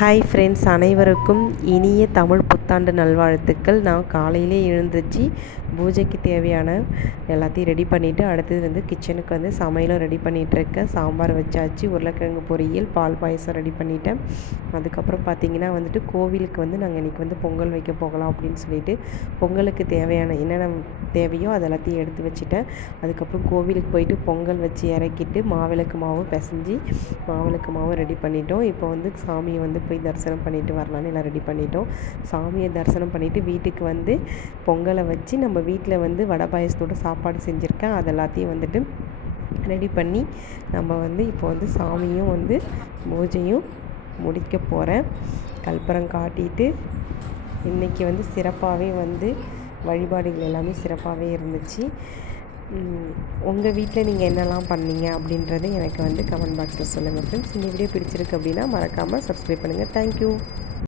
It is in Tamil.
ஹாய் ஃப்ரெண்ட்ஸ், அனைவருக்கும் இனிய தமிழ் புத்தாண்டு நல்வாழ்த்துக்கள். நான் காலையிலே எழுந்திரிச்சு பூஜைக்கு தேவையான எல்லாத்தையும் ரெடி பண்ணிவிட்டு அடுத்தது கிச்சனுக்கு சமையலும் ரெடி பண்ணிகிட்ருக்கேன். சாம்பார் வச்சாச்சு, உருளைக்கிழங்கு பொரியல், பால் பாயசம் ரெடி பண்ணிட்டேன். அதுக்கப்புறம் பார்த்திங்கன்னா கோவிலுக்கு நாங்கள் இன்றைக்கி பொங்கல் வைக்க போகலாம் அப்படின்னு சொல்லிட்டு பொங்கலுக்கு தேவையான என்னென்ன தேவையோ அது எல்லாத்தையும் எடுத்து வச்சுட்டேன். அதுக்கப்புறம் கோவிலுக்கு போயிட்டு பொங்கல் வச்சு இறக்கிட்டு மாவிளக்கு மாவு பிசைஞ்சி மாவிளக்கு மாவு ரெடி பண்ணிட்டோம். இப்போ சாமியை போய் தரிசனம் பண்ணிவிட்டு வரலான்னு எல்லாம் ரெடி பண்ணிட்டோம். சாமியை தரிசனம் பண்ணிவிட்டு வீட்டுக்கு பொங்கலை வச்சு நம்ம வீட்டில் வடை பாயசத்தோட சாப்பாடு செஞ்சுருக்கேன். அது எல்லாத்தையும் ரெடி பண்ணி நம்ம இப்போ சாமியும் பூஜையும் முடிக்க போகிறேன். கற்பூரம் காட்டிட்டு இன்றைக்கி சிறப்பாகவே வழிபாடுகள் எல்லாமே சிறப்பாகவே இருந்துச்சு. உங்கள் வீட்டில் நீங்கள் என்னெல்லாம் பண்ணீங்க அப்படின்றத எனக்கு கமெண்ட் பாக்ஸில் சொல்லுங்கள் ஃப்ரெண்ட்ஸ். இந்த வீடியோ பிடிச்சிருக்கு அப்படின்னா மறக்காமல் சப்ஸ்கிரைப் பண்ணுங்கள். தேங்க்யூ.